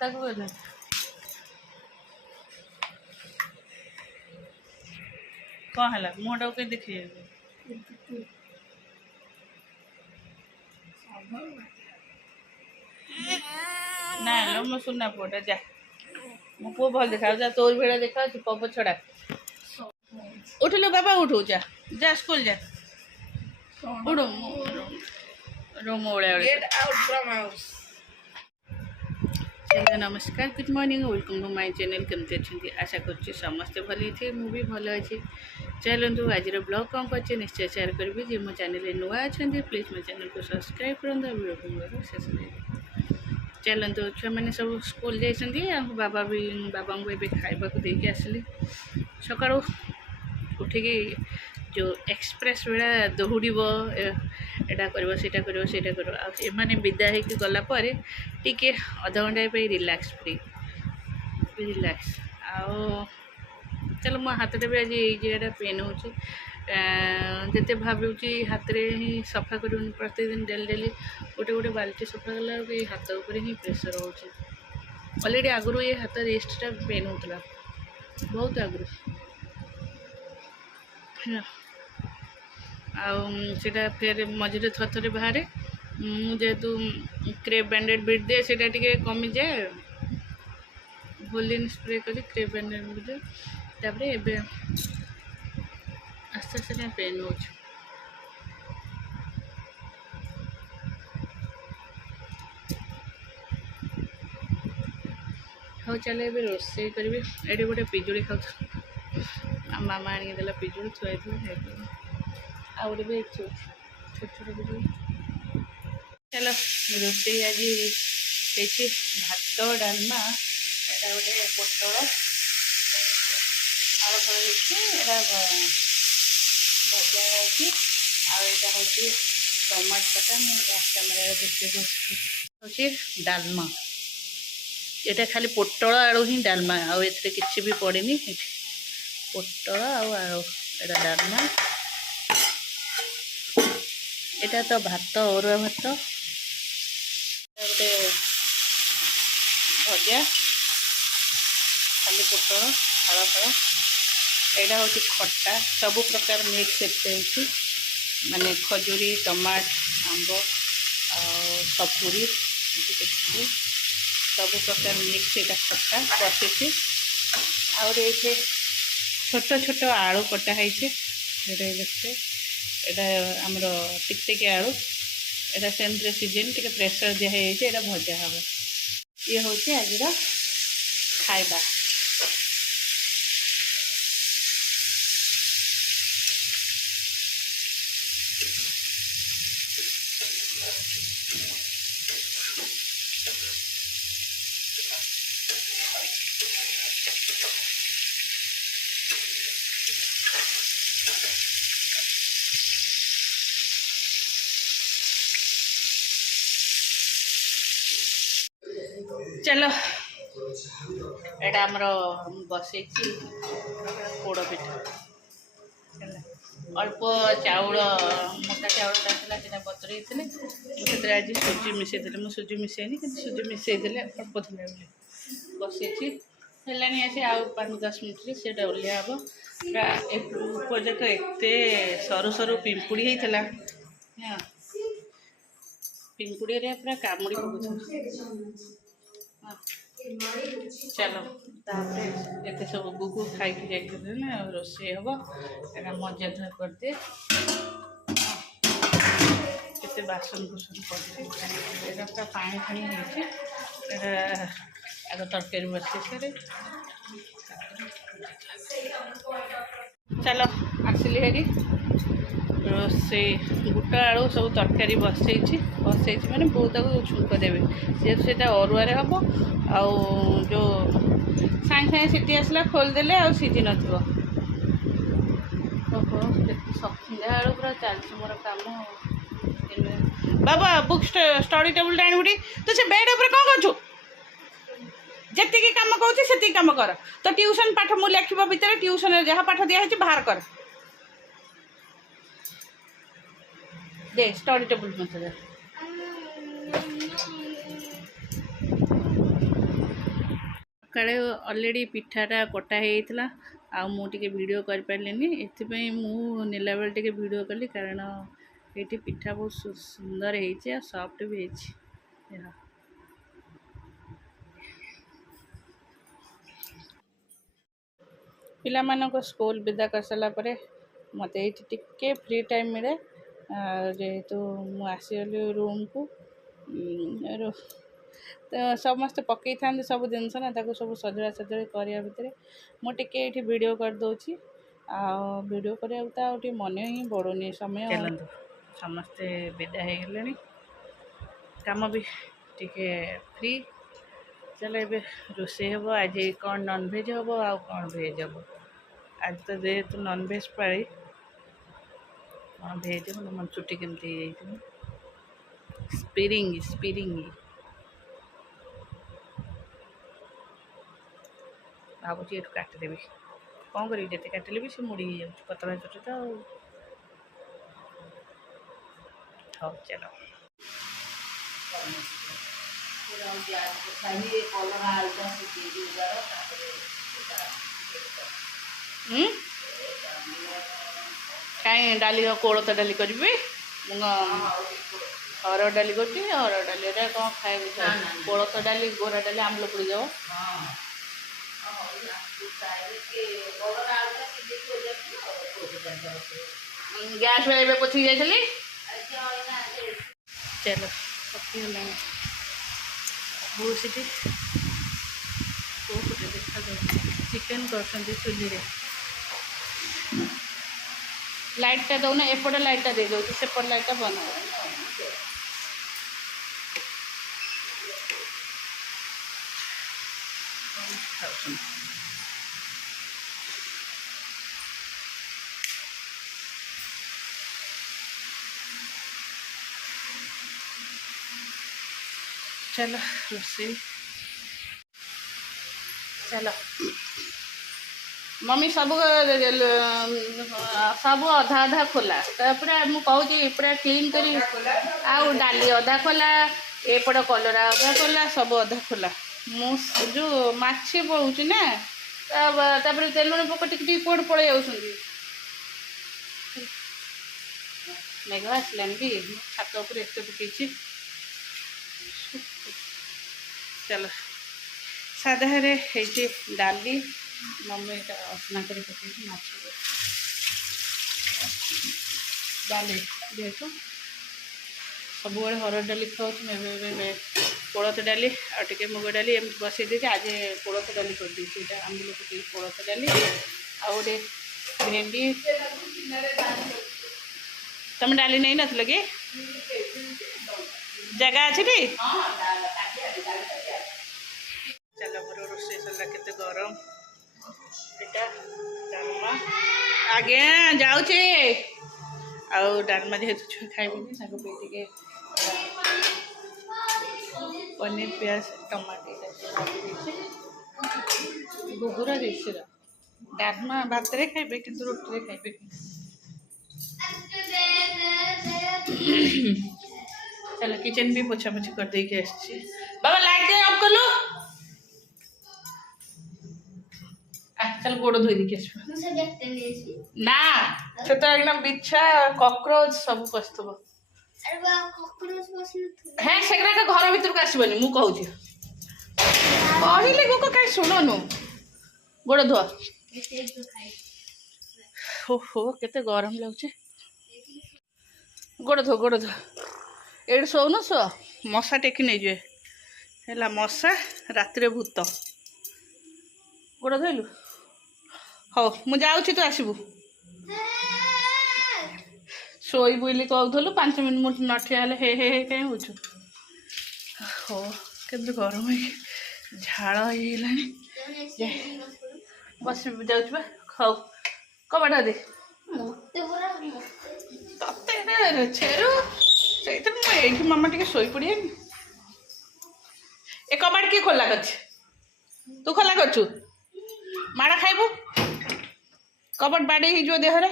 ତାକୁ କହିଲେ କ'ଣ ହେଲା ମୁହଁଟାକୁ କେହି ଦେଖିବେ ନାଇଁ ଲୋ ମୋ ସୁନା ପୁଅଟା ଯା ମୋ ପୁଅ ଭଲ ଦେଖାଯାଉଛି ଯା ତୋର ଭଳିଆ ଦେଖାଯାଉଛି ପପ ଛଡ଼ା ଉଠିଲୁ ବାବା ଉଠୁ ଯା ଯା ସ୍କୁଲ ଯା ଉଠୁ ରୁମ ଓଳା चलो नमस्कार good morning welcome to my channel केमती अच्छी आशा कर समस्ते भल थे मुझे भल अच्छी चलतु आज ब्लॉग कौन कर निश्चय शेयर करी जी मो चैनल नुआ अच्छा प्लीज मो चैनल को सब्सक्राइब करूँ वीडियो शेष चलतु छुआ मैंने सब स्कूल जाइए बाबा भी बाबा को ये खावा को देके आसली सका उठिकी जो एक्सप्रेस बेड़ा दौड़ एटा कर एमाने विदा होगी गलापर टिके अध घंटा रिलैक्स फ्री रिलैक्स आउ चलो मो हाथ भी आज ये जगह पेन होते भावी हाथ में ही सफा कर प्रतिदिन डेली डेली गोटे गोटे बाल्टी सफा कला हाथ उपर ही प्रेसर हो अलरेडी आगु ये हाथ रेस्टा पेन होता बहुत आगु आटा फिर मझे थर थे बाहर जेहेतु क्रेप बैंडेड बीट दिए से कमी जाए होलिन स्प्रे कर क्रेप बैंडेड बीट दिए तापर ए आस्ते आस्ते पेन हो हाँ चल ए रोसे करी ये गोटे पिजुड़ी खाऊ मामा आनिदेला पिजुड़ी थुआई आउे भी छोट छोट पिजुड़ी चलो रोसे आज भात डालमा एटा गोटे पोटल आलू फल भजा होता हूँ टमाटो कटा मुझे कैमेरा देखिए हूँ डालमा यहाँ खाली पोटल आलू ही डालमा आउ किसी भी पड़ेनि पोटल आलू एटा डालमा एटा तो भात अरुआ भात गोटे भजा खाली पोटल फल फल यहाँ हूँ खट्टा सबु प्रकार मिक्स माने खजूरी टमाट आंब सपुरी सबु प्रकार मिक्स यहाँ खट्टा बसी आउे छोट छोट आलू कटा है देखते यहाँ आमर टिकटिकी आलू यहाँ सेमती सीजन टे प्रेसर दिखाई भजा हम ये हूँ आज खाइबा चलो एटा आमर बसई पोड़ पिठा अल्प चाउल मोटा चाउलटा बतरई मुझे आज सुजी मिसई मुझे सुजी मिसैनी कि सुजी मिसई अल्प थे बसई है आउ 5-10 मिनट से ओह्लिया हम पर्यटक एत सरू सरू पिंपुड़ी होता है पिंपुड़ी पूरा कामुड़ी पकड़ चलो ये सब गुगु खाई जाते ना रोसे हम यहाँ मजा धुआ करदे के बासन कुसन कर पूरा पानी फाणी आग तरकारी बस सारे चलो आसली हेरी रोसे बुट आलू सब तरकारी बसई माने बहुत छुंक देवे जेहेतु से अरुआ हम आउ जो सागे सागे सीटी आसला खोलदेले आ सीझी न सन्ध्या बेलू पूरा चलती मोर कम बाबा बुक स्टडी टेबुल आनी तो से बेड उपर कौन करू जी कम कहूँ से कम कर तो ट्यूशन पाठ मुझे लिखा भितर ट्यूशन जहाँ पाठ दिखाई बाहर कर दे स्टडी टेबुल मत दे सकाळे ऑलरेडी पिठाटा कटा होता आ मुझे वीडियो कर पारे एपाई नेला बेल टे वीडियो कली कारण ये पिठा बहुत सुंदर हो सॉफ्ट भी है। पिला मानक स्कूल विदा कर सारा पर मत टे फ्री टाइम मिले जेहेतु मुसीगली रूम को तो समस्त पकई था सब जिनस ना सब सजड़ा सजड़ी करने भितर मुझे वीडियो करदे वीडियो करने तो मन ही बढ़ुनी समय चलते समस्ते विदा हो गले कम भी टिके फ्री चलो ये रोसे हम आज कौन नॉनभेज हम आ कौन भेज हम आज तो जेहेतु नॉनभेज पाड़ी कौन भेज हम मन चुटी केमती स्पिरिंग स्पिरिंग भावुँ ये काटिदेवी कौन करी जिते काटिले भी से मुड़ी जा पतला चुटी तो हाँ चलो कहीं डाली कोलथ डाली करी हर डाली कर हर डाली कौन खाए कोलथ डाली गोरा डाली आमल पड़ जाओ गैस में पोछी जाइली चलो पकी गला सीटी देखा चिकेन कर चूल्ही लाइटा दौना एपटे लाइटा दे दो सेपट लाइटा बंद चलो रोसे चलो मम्मी सब सब अधा अधा खोला पूरा मुझे पूरा क्लीन कर डाली अधा खोला एपट कलरा अधा खोला सब अधा खोला जो माछी पड़ू ना तेलुण पोक टिक कौट पड़े मेघ आसलान भी छात उपर एत पकई चलो साधा डाली मम्मी असना कर डाली जेहेतु सब हरड़ डाली खाऊँ कोलथ डाली आगे मुग डाली एम बसई दी आज कोलथ डाली कर दी आंबुल पकई कोलथ डाली आगे भेंडी तुम डाली नहीं नथिल कि जगह अच्छी चलो मोर रोसे सरला केते गरम एटा डालमा आगे जाऊचे आउ डालमा जेहेतु छुआ खाइबे ताको पे टिके पनीर प्याज टमाटर गुगुरा देसी डालमा भात रे खाइबे किंतु रोटी रे खाइबे चलो किचन भी पोछा पोछी कर दे के आछी बाबा लाइट दे ऑफ कर लो चल गोड़ धोई दी के ना से तो एकदम बिच्छा कॉकरोच सब पस्तब अरे बा कॉकरोच पसन है सेगरा का घर भीतर को आसीबनी मु कहू छी कहले को काई सुननु गोड़ धो हो हो केते गरम लागुचे गोड़ धो एड सोनु सो मशा टेकी नहीं जे हैला मशा रात रे भूत गोड़ धोइलु हो मु जाऊँ तू आसबू शोई बोली कहूलु 5 मिनट मुझे नठिया हे हे हे कहीं हो के गरम झाड़ हो बस जाऊँ खाऊ कबाटा दे छेरु से मामा टे शोई पड़े ए कबाट किए खोला कर तू खोला कर माड़ खाइबू कबाट बाड़े हो देहरे